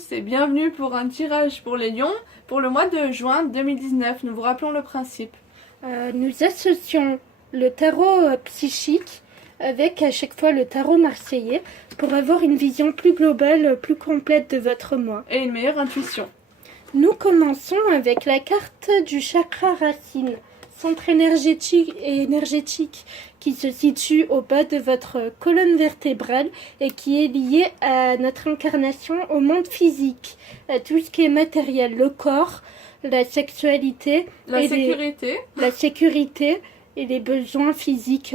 tous et bienvenue pour un tirage pour les lions pour le mois de juin 2019. Nous vous rappelons le principe. Nous associons le tarot psychique avec à chaque fois le tarot marseillais pour avoir une vision plus globale, plus complète de votre mois. Et une meilleure intuition. Nous commençons avec la carte du chakra racine, centre énergétique qui se situe au bas de votre colonne vertébrale et qui est lié à notre incarnation au monde physique, à tout ce qui est matériel, le corps, la sexualité, la sécurité et les besoins physiques,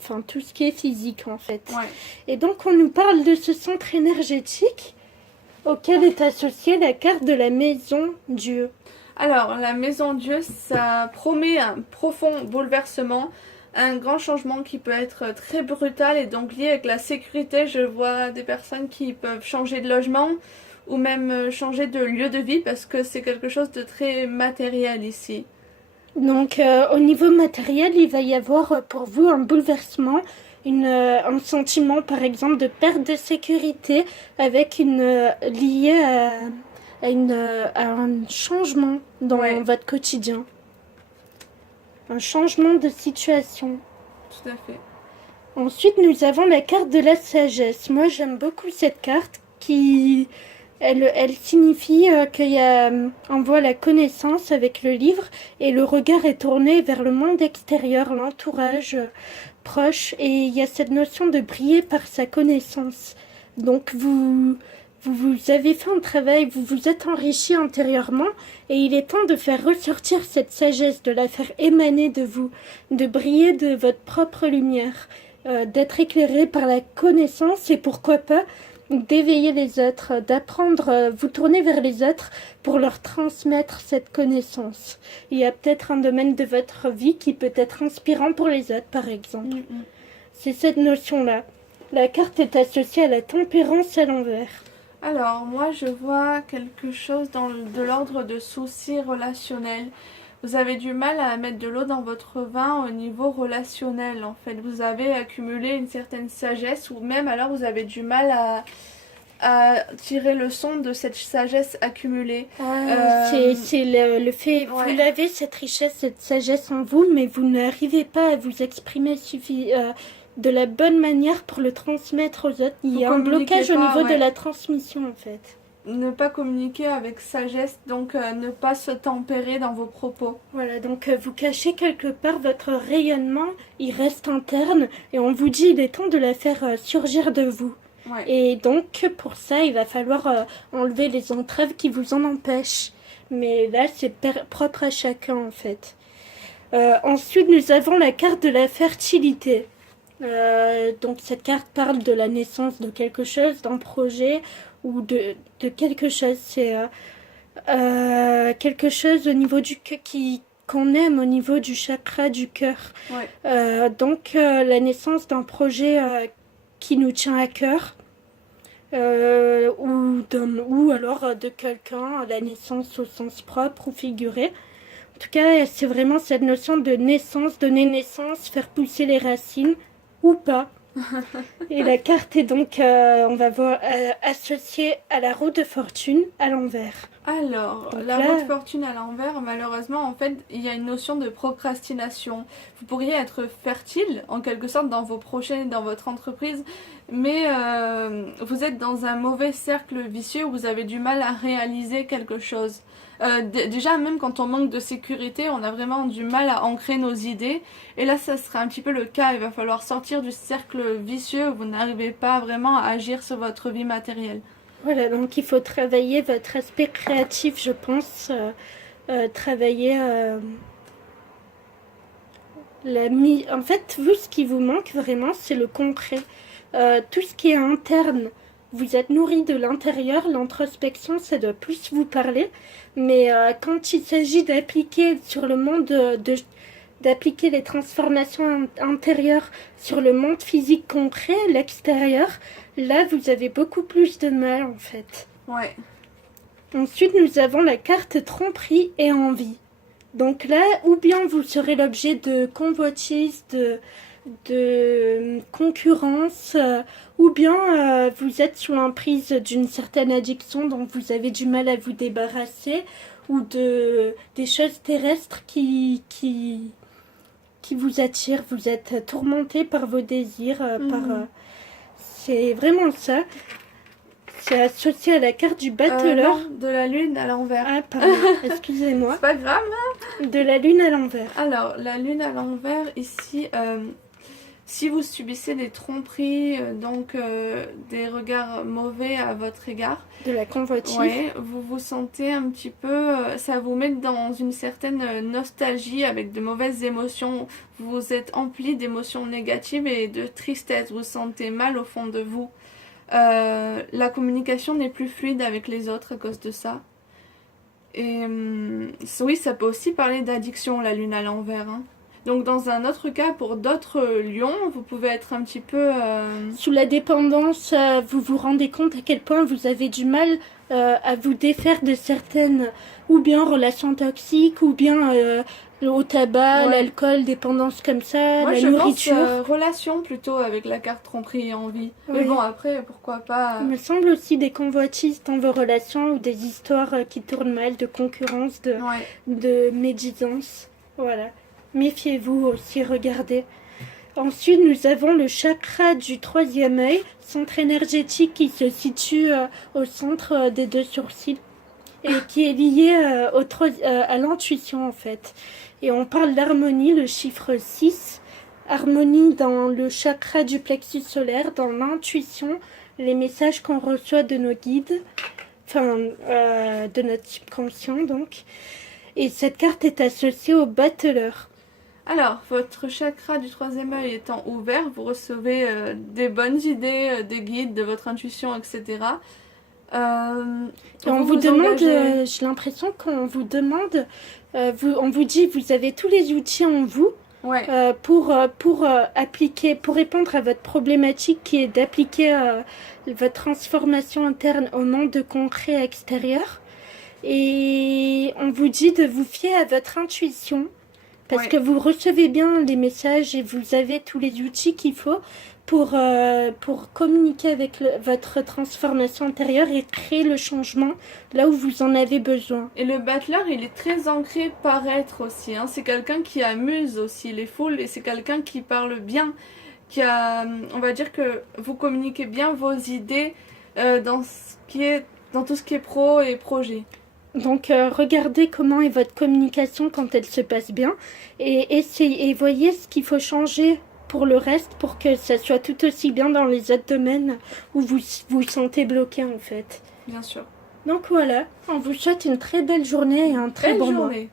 enfin tout ce qui est physique en fait. Ouais. Et donc on nous parle de ce centre énergétique auquel est associée la carte de la maison Dieu. Alors, la maison Dieu, ça promet un profond bouleversement, un grand changement qui peut être très brutal et donc lié avec la sécurité. Je vois des personnes qui peuvent changer de logement ou même changer de lieu de vie parce que c'est quelque chose de très matériel ici. Donc au niveau matériel, il va y avoir pour vous un bouleversement, un sentiment par exemple de perte de sécurité avec lié à un changement dans votre quotidien. Un changement de situation. Tout à fait. Ensuite, nous avons la carte de la sagesse. Moi, j'aime beaucoup cette carte qui... Elle signifie on voit la connaissance avec le livre et le regard est tourné vers le monde extérieur, l'entourage proche, et il y a cette notion de briller par sa connaissance. Donc vous avez fait un travail, vous vous êtes enrichi intérieurement et il est temps de faire ressortir cette sagesse, de la faire émaner de vous, de briller de votre propre lumière, d'être éclairé par la connaissance et pourquoi pas d'éveiller les autres, d'apprendre, vous tourner vers les autres pour leur transmettre cette connaissance. Il y a peut-être un domaine de votre vie qui peut être inspirant pour les autres, par exemple. C'est cette notion-là. La carte est associée à la tempérance à l'envers. Alors, moi, je vois quelque chose de l'ordre de soucis relationnels. Vous avez du mal à mettre de l'eau dans votre vin au niveau relationnel, en fait. Vous avez accumulé une certaine sagesse ou même alors vous avez du mal à tirer le son de cette sagesse accumulée. C'est le fait, vous avez cette richesse, cette sagesse en vous, mais vous n'arrivez pas à vous exprimer de la bonne manière pour le transmettre aux autres. Il y a un blocage au niveau de la transmission, en fait. Ne pas communiquer avec sagesse, donc ne pas se tempérer dans vos propos. Voilà, donc vous cachez quelque part votre rayonnement, il reste interne, et on vous dit il est temps de la faire surgir de vous. Ouais. Et donc pour ça, il va falloir enlever les entraves qui vous en empêchent. Mais là, c'est propre à chacun en fait. Ensuite, nous avons la carte de la fertilité. Donc cette carte parle de la naissance de quelque chose, d'un projet ou de quelque chose. C'est quelque chose au niveau du qu'on aime au niveau du chakra du cœur. Ouais. Donc la naissance d'un projet qui nous tient à cœur. Ou alors de quelqu'un, la naissance au sens propre ou figuré. En tout cas, c'est vraiment cette notion de naissance, donner naissance, faire pousser les racines ou pas. Et la carte est donc, on va voir, associée à la roue de fortune à l'envers. Alors, donc la roue de fortune à l'envers, malheureusement, en fait, il y a une notion de procrastination. Vous pourriez être fertile, en quelque sorte, dans vos projets, dans votre entreprise, mais vous êtes dans un mauvais cercle vicieux où vous avez du mal à réaliser quelque chose. Déjà, même quand on manque de sécurité, on a vraiment du mal à ancrer nos idées. Et là, ça sera un petit peu le cas. Il va falloir sortir du cercle vicieux où vous n'arrivez pas vraiment à agir sur votre vie matérielle. Voilà, donc il faut travailler votre aspect créatif, je pense. Travailler En fait, vous, ce qui vous manque vraiment, c'est le concret. Tout ce qui est interne. Vous êtes nourri de l'intérieur, l'introspection, ça doit plus vous parler. Mais quand il s'agit d'appliquer sur le monde, d'appliquer les transformations intérieures sur le monde physique concret, l'extérieur, là, vous avez beaucoup plus de mal, en fait. Ouais. Ensuite, nous avons la carte tromperie et envie. Donc là, ou bien vous serez l'objet de convoitises, de concurrence, ou bien vous êtes sous l'emprise d'une certaine addiction dont vous avez du mal à vous débarrasser, ou des choses terrestres qui vous attirent. Vous êtes tourmenté par vos désirs, c'est vraiment ça. C'est associé à la carte du battleur. Non, de la lune à l'envers. Ah, pardon, excusez-moi. C'est pas grave. De la lune à l'envers. Alors, la lune à l'envers, ici, si vous subissez des tromperies, donc des regards mauvais à votre égard, De la convoitise. ouais, vous vous sentez un petit peu, ça vous met dans une certaine nostalgie avec de mauvaises émotions. Vous êtes empli d'émotions négatives et de tristesse. Vous vous sentez mal au fond de vous. La communication n'est plus fluide avec les autres à cause de ça. Et oui, ça peut aussi parler d'addiction, la lune à l'envers, hein. Donc dans un autre cas, pour d'autres lions, vous pouvez être un petit peu... Sous la dépendance, vous vous rendez compte à quel point vous avez du mal à vous défaire de certaines, ou bien relations toxiques, ou bien au tabac, Ouais. l'alcool, dépendance comme ça, Moi, la je nourriture. pense relation plutôt avec la carte tromperie et envie. Mais Oui. bon, après, pourquoi pas... Il me semble aussi des convoitises dans vos relations ou des histoires qui tournent mal, de concurrence, Ouais. de médisance. Voilà. Méfiez-vous aussi, regardez. Ensuite, nous avons le chakra du troisième œil, centre énergétique qui se situe au centre des deux sourcils et qui est lié à l'intuition en fait. Et on parle d'harmonie, le chiffre 6. Harmonie dans le chakra du plexus solaire, dans l'intuition, les messages qu'on reçoit de nos guides, enfin de notre subconscient donc. Et cette carte est associée au battleur. Alors, votre chakra du troisième œil étant ouvert, vous recevez des bonnes idées, des guides, de votre intuition, etc. Et on vous demande, engagez- j'ai l'impression qu'on vous demande, on vous dit, vous avez tous les outils en vous Ouais, pour appliquer, pour répondre à votre problématique qui est d'appliquer votre transformation interne au monde concret extérieur. Et on vous dit de vous fier à votre intuition parce Ouais. que vous recevez bien les messages et vous avez tous les outils qu'il faut pour communiquer avec votre transformation intérieure et créer le changement là où vous en avez besoin. et le battleur, il est très ancré paraître aussi, hein. C'est quelqu'un qui amuse aussi les foules et c'est quelqu'un qui parle bien, qui a, on va dire que vous communiquez bien vos idées dans tout ce qui est pro et projet. Donc regardez comment est votre communication quand elle se passe bien et essayez et voyez ce qu'il faut changer pour le reste pour que ça soit tout aussi bien dans les autres domaines où vous vous sentez bloqué en fait. Bien sûr. Donc voilà, on vous souhaite une très belle journée et un très Belle bon mois. journée.